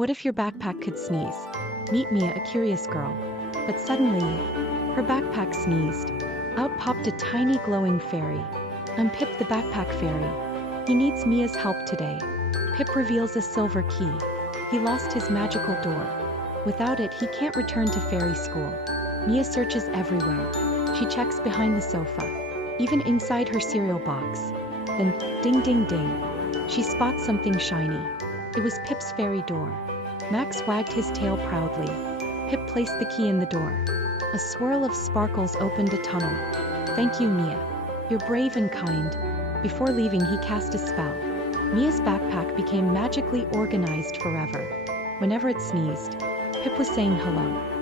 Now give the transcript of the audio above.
What if your backpack could sneeze? Meet Mia, a curious girl. But suddenly, her backpack sneezed. Out popped a tiny glowing fairy. I'm Pip the backpack fairy. He needs Mia's help today. Pip reveals a silver key. He lost his magical door. Without it, he can't return to fairy school. Mia searches everywhere. She checks behind the sofa, even inside her cereal box. Then, ding ding ding, she spots something shiny. It was Pip's fairy door. Max wagged his tail proudly. Pip placed the key in the door. A swirl of sparkles opened a tunnel. Thank you, Mia. You're brave and kind. Before leaving, he cast a spell. Mia's backpack became magically organized forever. Whenever it sneezed, Pip was saying hello.